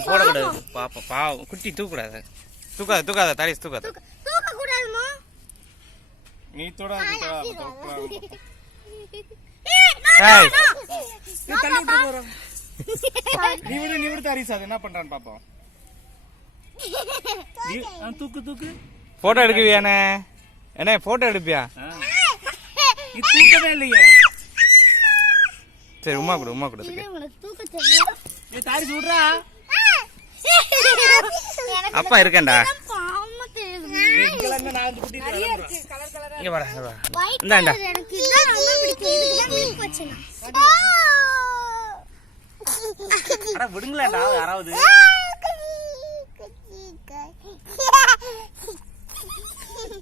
அது போடக்கூடாது. பாப்பா பாவம் குட்டி தூக்கூடாது. தூக்காத தாரிஸ் தூக்காத. நீ தொட நீ விடு தாரிஸ். அது என்ன பண்றான்னு பாப்போம். தூக்கு போட்டோ எடுக்குவியானே? என்ன போட்டோ எடுப்பியா? தூக்கவே இல்லையே. சரி உமா கொடு தாரிஸ் விடுறா. அப்பா இருக்கேன்டா. விடுங்களேன்டா யாராவது.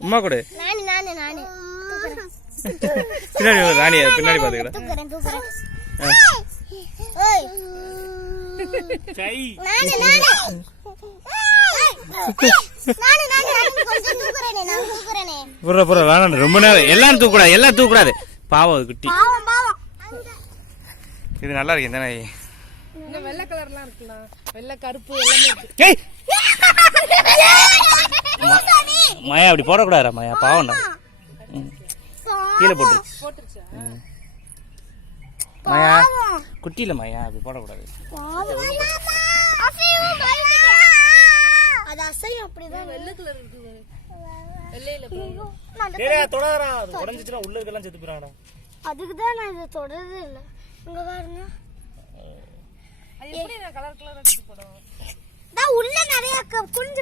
உமா கொடு. பின்னாடி ராணி பின்னாடி பாத்துக்கிறேன். ரொம்ப நேரம் எல்லாம் தூக்கூடாது. பாவம் குட்டி. இது நல்லா இருக்கு. இந்த நாய் வெள்ளை கலர்லாம் இருக்கலாம். வெள்ளை கருப்பு எல்லாமே இருக்கு. மாயா அப்படி போடக்கூடாதா மாயா? பாவம்டா. கீழே போட்டுருச்சு மாயா. குட்டியில மாயா அப்படி போடக்கூடாது. அதுக்குதான் நான் இதை தொடர்றது இல்லை. இங்க பாருங்க உள்ள நிறைய குஞ்சு